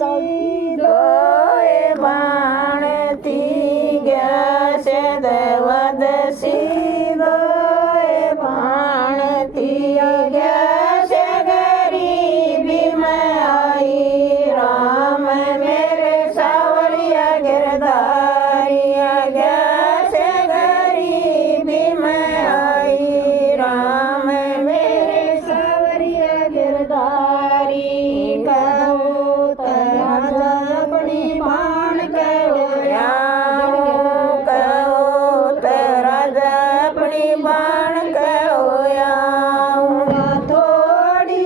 सीधो बाण थी गया से देवद सीधो बाण थी गया से गरीबी में आई राम मेरे सावरिया गिरधारिया गया से गरीबी में आई राम मेरे सावरिया गिरधारी कहो राजा अपनी बाण कहो राजा अपनी बाण कहो थोड़ी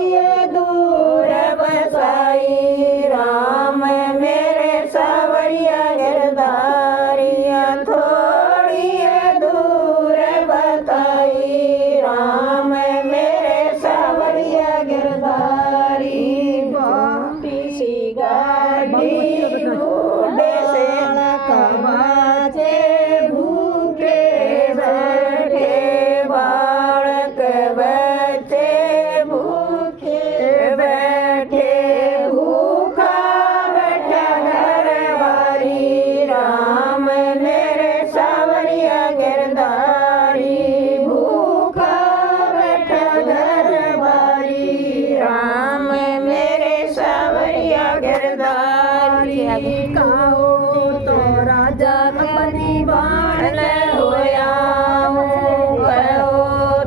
दूर बसाई राम मेरे सावरिया गिरधारिया थोड़ी दूर बताई राम मेरे सावरिया गिरधारी सी गाड़ी बूढ़े से कबाचे भूखे बैठे बालक बच्चे भूखे बैठे भूखा बैठा घर बारी राम मेरे सावरिया गिरधारी भूखा बैठा घर बारी राम मेरे सावरिया गिरधारी कहो तो राजा अपनी बाण होया कहो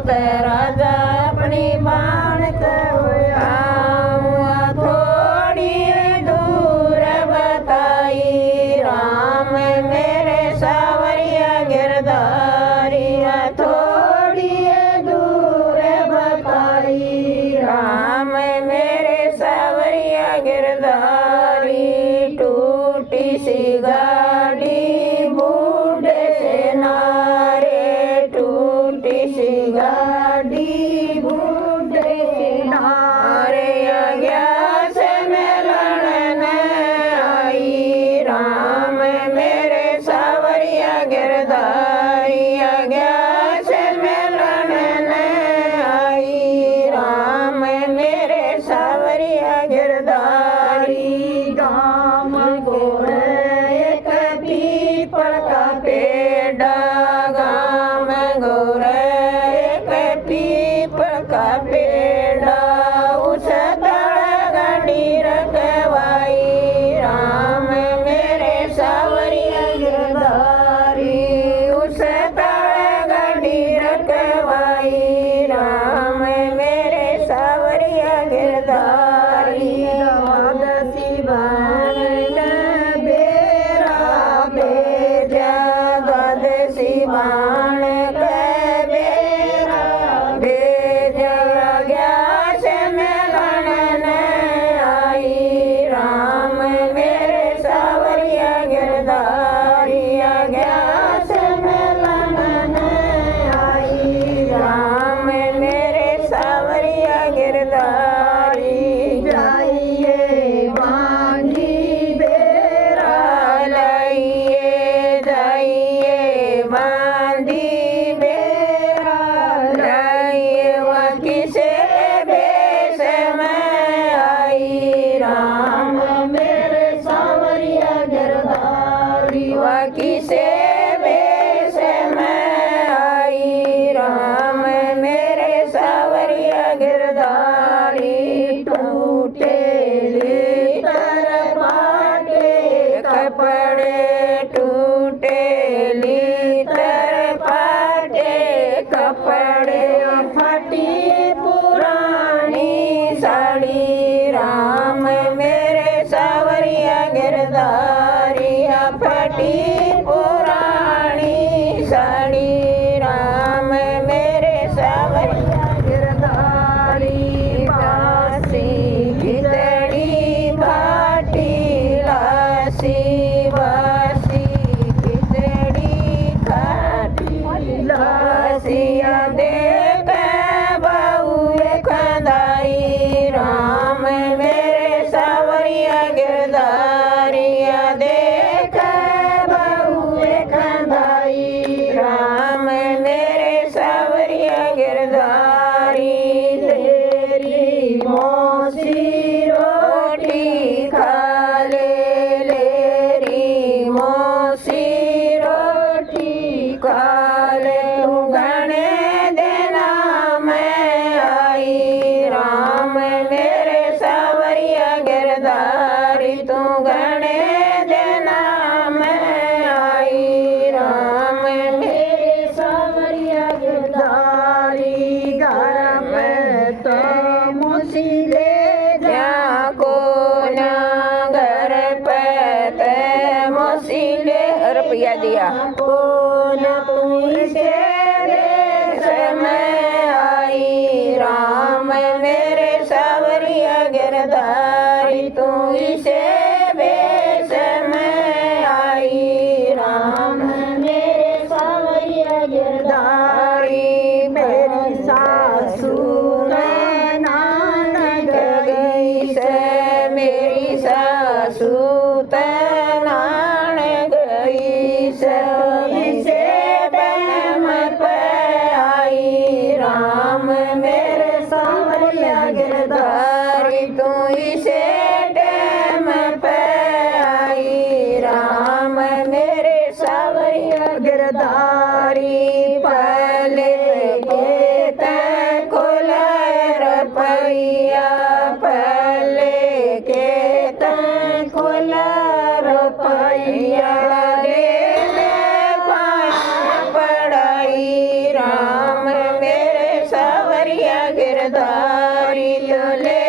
तो राजा अपनी बाण होया थोड़ी दूर बताई राम मेरे सावरिया गिरधारिया थोड़ी दूर बताई राम मेरे सावरिया गिरधारी टूटी सी गाड़ी बूढ़े से नारे टूटी सी गाड़ी बूढ़े से नारे गया से मिलन आई राम मेरे सावरिया गिरधारी गया से मिलन आई राम मेरे सावरिया गिरधारी गाम गोरे एक पीपल का पेड़ गाम गोरे एक पीपल का पेड़ उस तड़ गड़ी रखवाई राम मेरे सावरिया गिरधारी उस तड़ गड़ी रखवाई राम मेरे सावरिया गिरधारी दसी बाण बेरा बेजा दसी बाण बेरा बेजा गया से मिलन आई राम मेरे सावरिया गिरधारी गया से मिलन आई राम मेरे सावरिया गिरधारी जाइए बांधी बेरा लाइए जाइए बांधी बेरा लाइए वह किसे बेस में आई राम मेरे सावरिया गिरधारी वह किसे बेस में आई राम मेरे सावरिया गिरधारी टूटे लीतर पाटे कपड़े टूटे लीतर पाटे कपड़े फटी पुरानी साड़ी राम मेरे सावरिया गिरधारी फटी पुरानी साड़ी राम मेरे सावरिया गिरधारी बासी खिचड़ी बाटी लासी बासी खिचड़ी खाटी लासिया देख बहु खदाई राम मेरे सावरिया गिरधारिया देख बहु खदाई राम मेरे सावरिया गिरधारी तेरी मौसी रोटी खा गिरधारी तू गणे जना में आई राम मेरे सावरिया गिरधारी घर में तो मुसीले जा को ना घर पे ते मुसीले रुपया दिया को ना तू इसे में आई राम मेरे सावरिया गिरधारी तू इसे बेस में आई राम मेरे सावरिया गिरधारी मेरी सासू नान गई से मेरी सासू नान गई से इसे प्रेम पे आई राम मेरे सावरिया गिरधारी तू इसे टेम पे आई राम मेरे सावरिया गिरधारी पहले के तय खुला रुपया पहले के तय खुला रुपया पढ़ाई राम मेरे सावरिया गिरधारी तो ले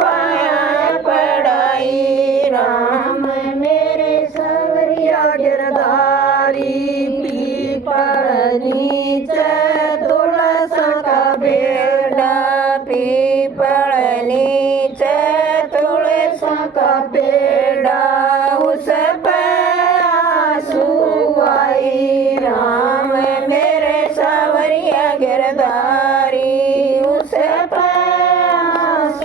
पाया पढ़ाई राम मेरे सावरिया गिरधारी पीपल नीचे तुलस का बेड़ा पीपल नीचे तुलस का बेड़ा उस पर आंसू आई राम मेरे सावरिया गिरधारी उस पास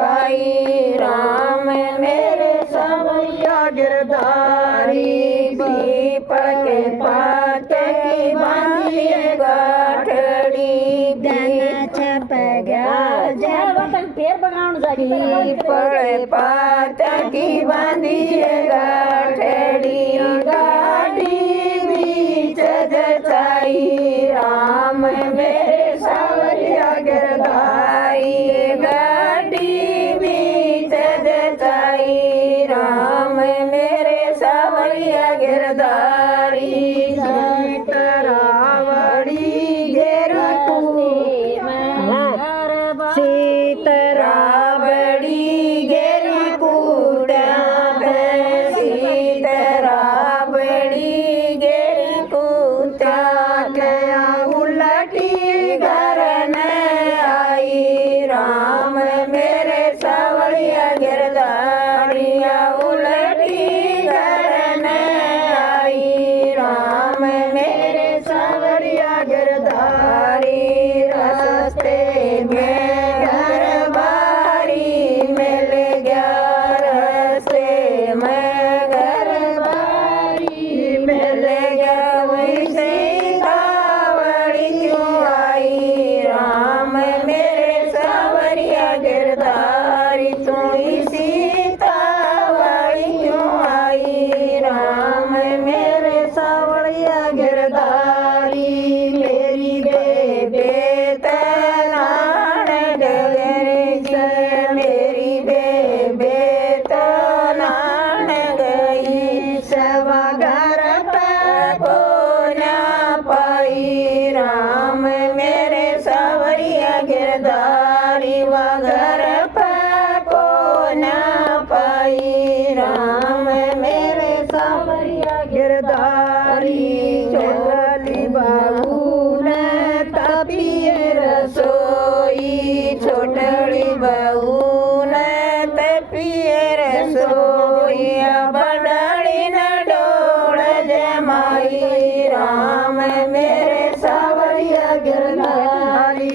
आई राम मेरे सावरिया गिरधारी पीपल के पात की बांधी गाठड़ी दिन छप गया पीपल पात की बांधी गाठड़ी गाड़ी बीच जचाई राम मेरे सावरिया गिरधारी गाड़ी बीच जचाई राम मेरे सावरिया गिरधारी सीतरावड़ी सीतरावड़ी गेरी कूड़ा सीतरावड़ी गेरी कूटा गया उलटी घर में आई राम मेरे सावरिया गिरधारिया उलटी घर में आई राम मेरे सावरिया गिरधारी रास्ते में घर बारी मिल गया रास्ते में घर बारी मिल गया वही सीतावड़ी क्यों आई राम मेरे सावरिया गिरधारी तू सीतावड़ी क्यों आई राम मेरे सावरिया गिरधारी मेरी बेबे तनान डगरी से मेरी बेबे तनान गई सवा घर पे को ना पाई राम मेरे सावरिया गिरधारी वा घर पे को ना पाई राम मेरे सावरिया गिरधारी चोली बाबू ने तपिए रसोई छोटड़ी बहू ने तपिए रसोई बड़ड़ी न डोल जमाई राम मेरे सावरिया गिरधारी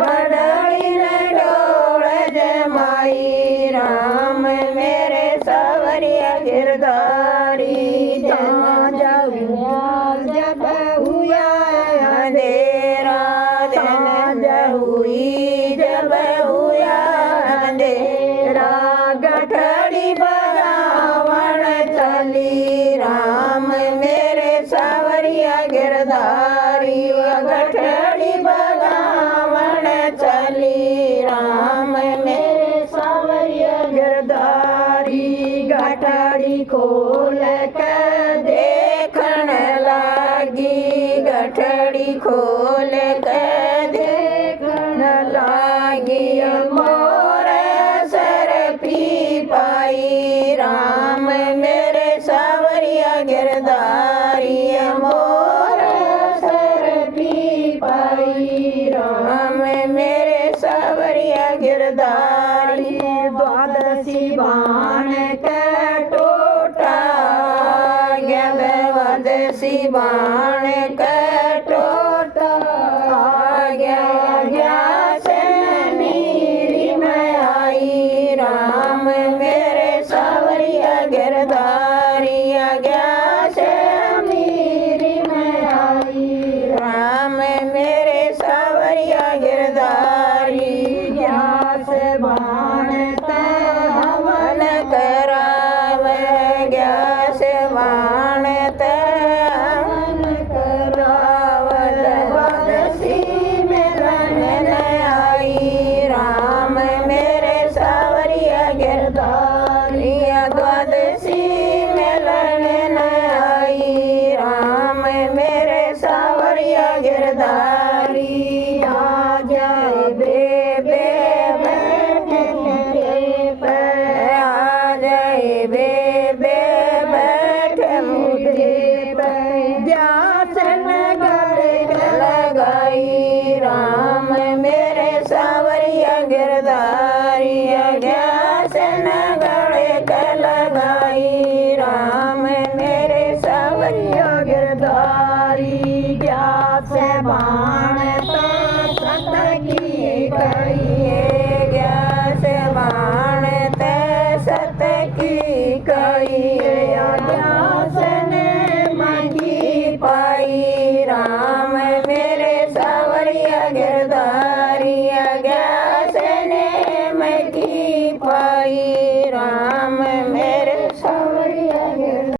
बड़ड़ी न डोल जमाई राम मेरे सावरिया गिरधारी जहाँ जब हुआ अंधेरा दिन हुई जब हुआ अंधेरा गठड़ी बगावन चली राम मेरे सावरिया गिरधारी गठड़ी बगावन चली राम मेरे सावरिया गिरधारी गठड़ी खोल के देखण लागी गठड़ी खोल के देखण लागी मोर सर पी पाई राम मेरे सावरिया गिरधारी मोर सर पी पाई राम मेरे सावरिया गिरधारी द्वादशी बाण के टोटा द्वादशी बाण के टोटा गया से मेरी में आई राम मेरे सावरिया गिरधारी गया से मेरी में आई राम मेरे सावरिया गिरधारी गया से बाण ते हवन कराव गया से बाण ते हवन करावत द्वादशी मिलन आई राम मेरे सावरिया गिरधारी द्वादशी मिलन आई राम मेरे सावरिया गिरधारी आ जाए बेबे बैठे पे आ जाए बेबे बैठे मुझे पे व्यासन गले लगाई राम मेरे सावरिया गिरधारी व्यासन गले लगाई राम मेरे सावरिया गिरधारी ज्ञास बाण तो सत की कहिए ज्ञास बाण ते सत की कहिए ज्ञास ने मंगी पाई राम मेरे सावरिया गिरधारी